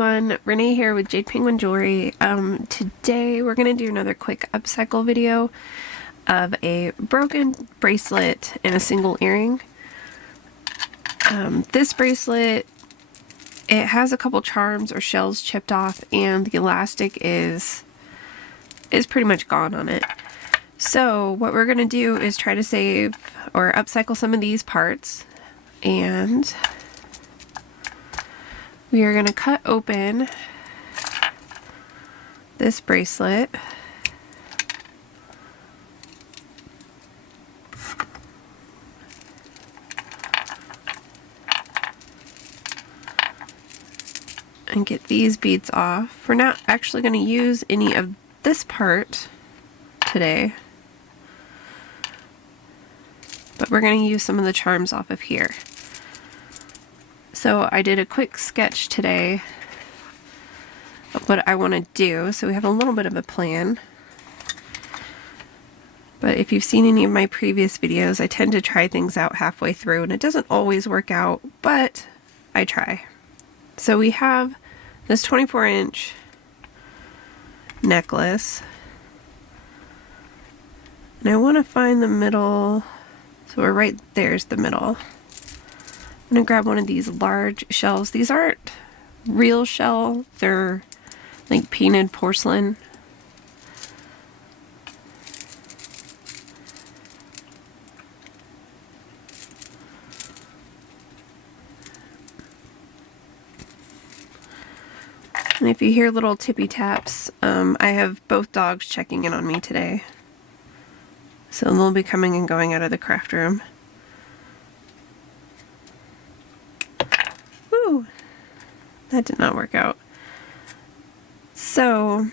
everyone, Renee here with Jade Penguin Jewelry. Today we're going to do another quick upcycle video of a broken bracelet and a single earring. This bracelet, it has a couple charms or shells chipped off and the elastic is pretty much gone on it. So what we're going to do is try to save or upcycle some of these parts, and we are going to cut open this bracelet. And get these beads off. We're not actually going to use any of this part today, but we're going to use some of the charms off of here. So I did a quick sketch today of what I want to do, so we have a little bit of a plan. But if you've seen any of my previous videos, I tend to try things out halfway through, and it doesn't always work out, but I try. So we have this 24-inch necklace, and I want to find the middle, so we're right there's the middle. I'm going to grab one of these large shells. These aren't real shell, they're like painted porcelain. And if you hear little tippy taps, I have both dogs checking in on me today. So they'll be coming and going out of the craft room. Woo! That did not work out. So,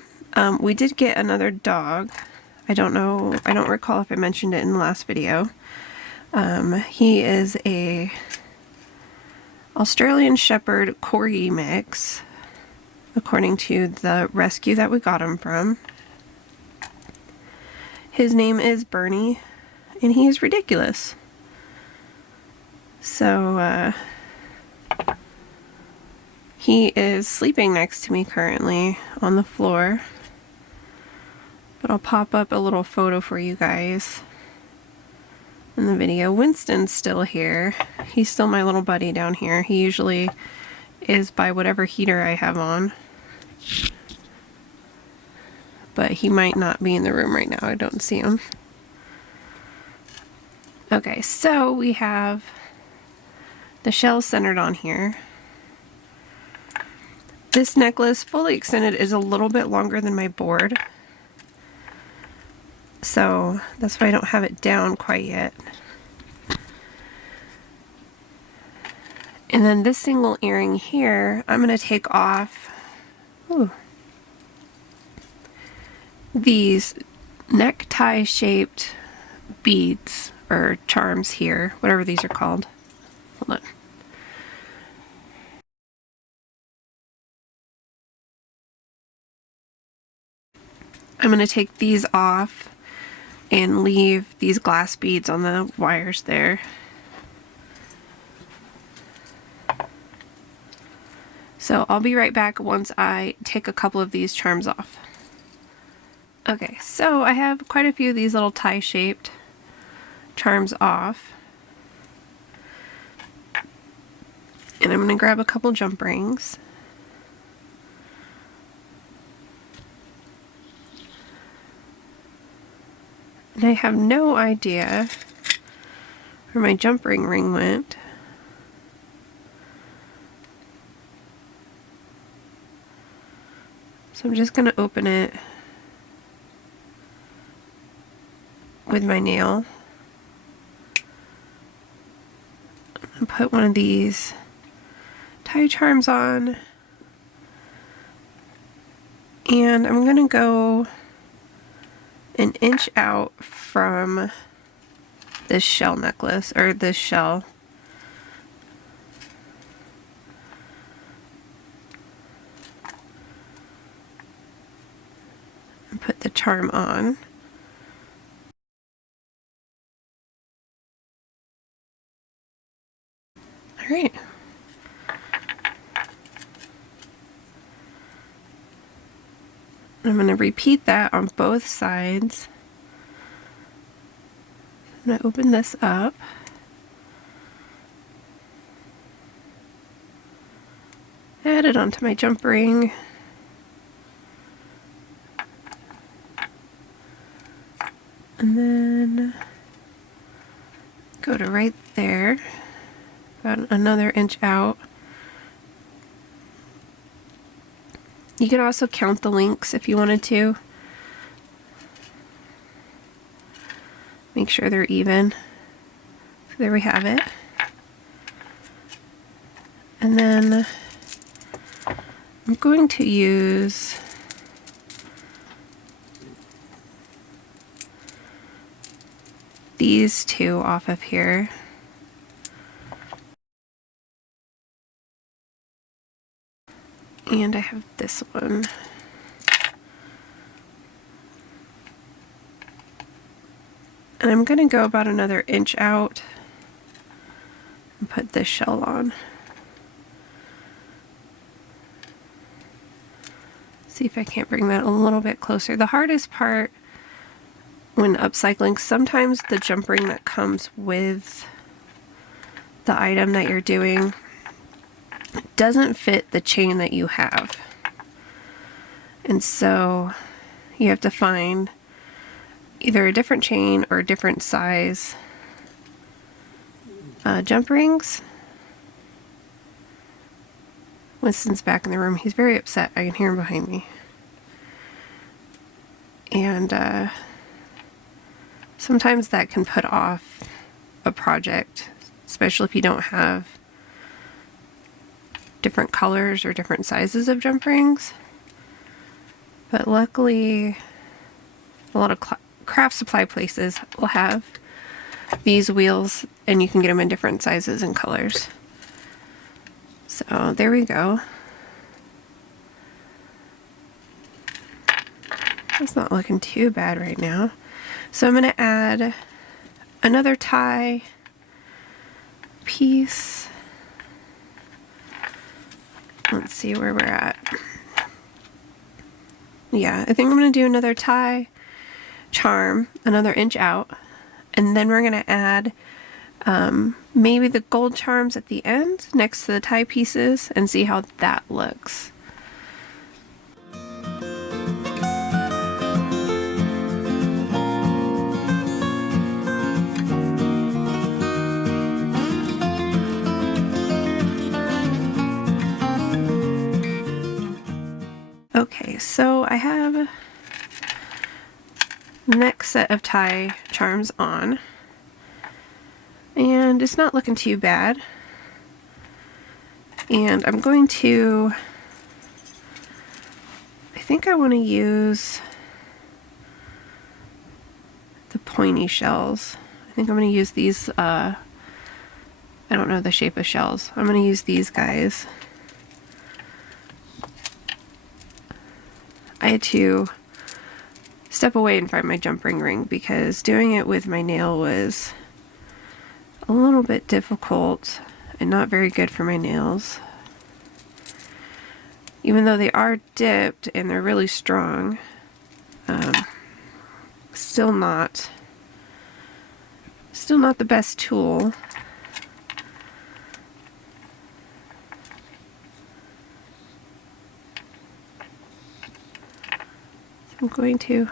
we did get another dog. I don't recall if I mentioned it in the last video. He is a Australian Shepherd Corgi mix, according to the rescue that we got him from. His name is Bernie, and he is ridiculous. So, he is sleeping next to me currently on the floor, but I'll pop up a little photo for you guys in the video. Winston's still here. He's still my little buddy down here. He usually is by whatever heater I have on, but he might not be in the room right now. I don't see him. Okay, so we have the shell centered on here. This necklace, fully extended, is a little bit longer than my board, so that's why I don't have it down quite yet. And then this single earring here, I'm going to take off these necktie shaped beads or charms here, whatever these are called. Hold on. I'm going to take these off and leave these glass beads on the wires there. So I'll be right back once I take a couple of these charms off. Okay, so I have quite a few of these little tie-shaped charms off. And I'm going to grab a couple jump rings. And I have no idea where my jump ring went. So I'm just going to open it with my nail. I'm going to put one of these tie charms on. And I'm going to go an inch out from this shell necklace, or this shell. And put the charm on. Alright. I'm going to repeat that on both sides. I'm going to open this up. Add it onto my jump ring. And then go to right there, about another inch out. You could also count the links if you wanted to. Make sure they're even. So there we have it. And then I'm going to use these two off of here. And I have this one. And I'm going to go about another inch out and put this shell on. See if I can't bring that a little bit closer. The hardest part when upcycling, sometimes the jump ring that comes with the item that you're doing doesn't fit the chain that you have. And so you have to find either a different chain or a different size jump rings. Winston's back in the room. He's very upset. I can hear him behind me. And sometimes that can put off a project, especially if you don't have different colors or different sizes of jump rings. But luckily, a lot of craft supply places will have these wheels, and you can get them in different sizes and colors. So there we go. It's not looking too bad right now. So I'm going to add another tie piece. Let's see where we're at. Yeah, I think I'm going to do another tie charm, another inch out, and then we're going to add maybe the gold charms at the end next to the tie pieces and see how that looks. Okay, so I have next set of tie charms on, and it's not looking too bad. And I'm going to, I think I want to use the pointy shells. I think I'm going to use these, I don't know the shape of shells. I'm going to use these guys. I had to step away and find my jump ring because doing it with my nail was a little bit difficult and not very good for my nails. Even though they are dipped and they're really strong, still not the best tool. I'm going to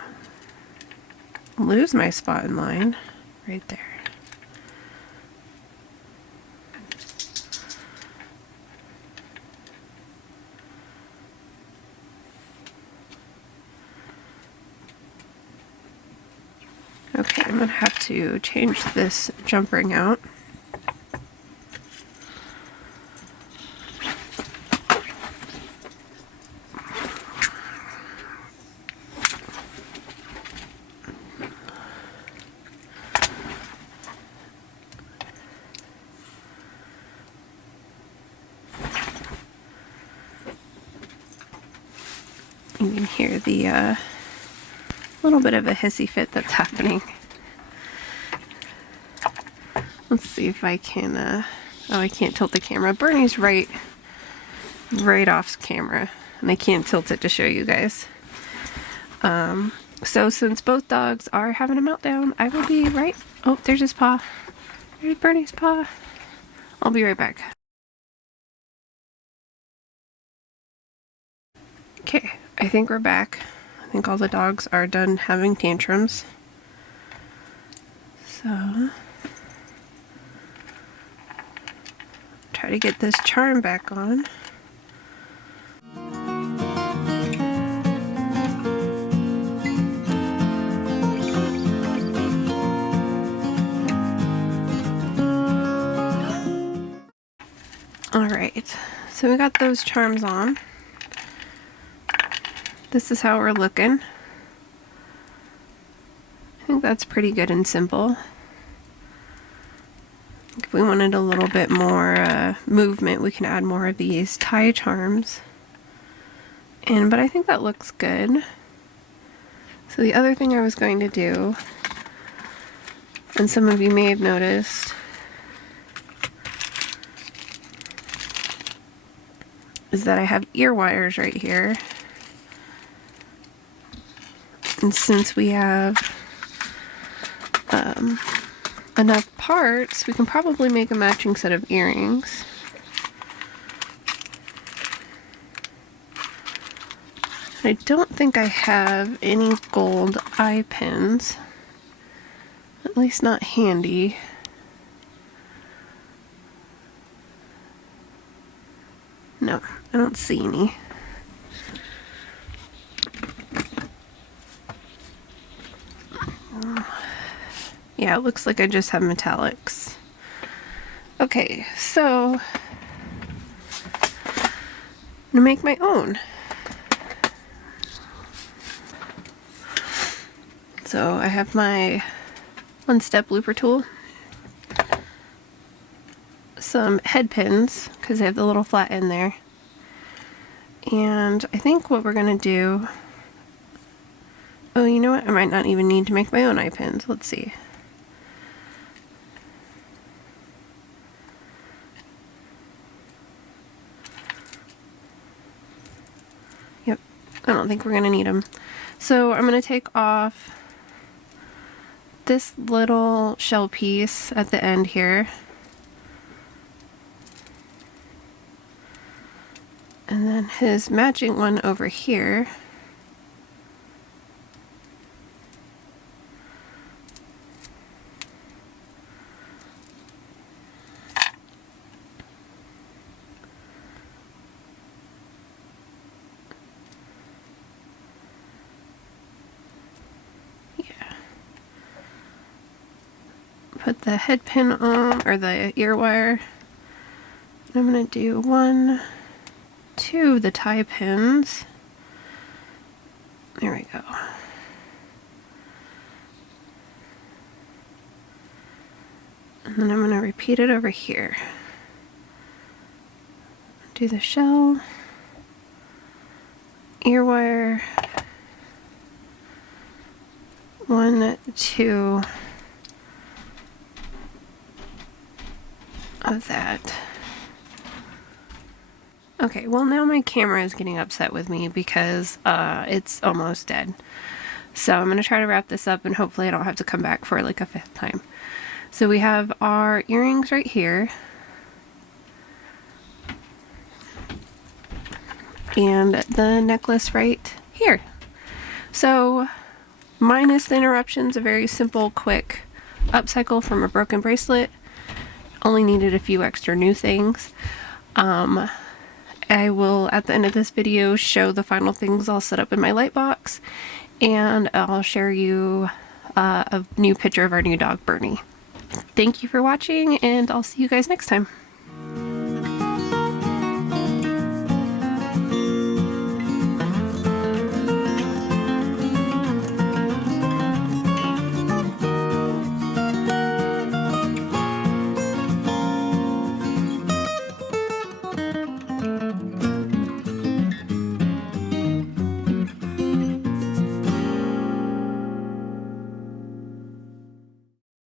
lose my spot in line right there. Okay, I'm going to have to change this jump ring out. You can hear the little bit of a hissy fit that's happening. Let's see if I can, oh, I can't tilt the camera. Bernie's right off camera, and I can't tilt it to show you guys. So since both dogs are having a meltdown, I will be right... Oh, there's his paw. There's Bernie's paw. I'll be right back. Okay, I think we're back. I think all the dogs are done having tantrums. So... try to get this charm back on. Alright, so we got those charms on. This is how we're looking. I think that's pretty good and simple. If we wanted a little bit more movement, we can add more of these tie charms. But I think that looks good. So the other thing I was going to do, and some of you may have noticed, is that I have ear wires right here. And since we have enough parts, we can probably make a matching set of earrings. I don't think I have any gold eye pins, at least not handy. No, I don't see any. Yeah, it looks like I just have metallics. Okay, so I'm gonna make my own. So I have my one-step looper tool, some head pins because they have the little flat end there, and I think what we're gonna do, oh, you know what, I might not even need to make my own eye pins. Let's see. Yep, I don't think we're gonna need them. So I'm gonna take off this little shell piece at the end here, and then his matching one over here. Put the head pin on, or the ear wire. I'm gonna do 1, 2 of the tie pins. There we go. And then I'm gonna repeat it over here. Do the shell, ear wire, 1, 2 of that. Okay, well now my camera is getting upset with me because it's almost dead. So I'm going to try to wrap this up and hopefully I don't have to come back for like a 5th time. So we have our earrings right here. And the necklace right here. So minus the interruptions, a very simple, quick upcycle from a broken bracelet. Only needed a few extra new things. I will, at the end of this video, show the final things I'll set up in my light box, and I'll share you a new picture of our new dog, Bernie. Thank you for watching, and I'll see you guys next time.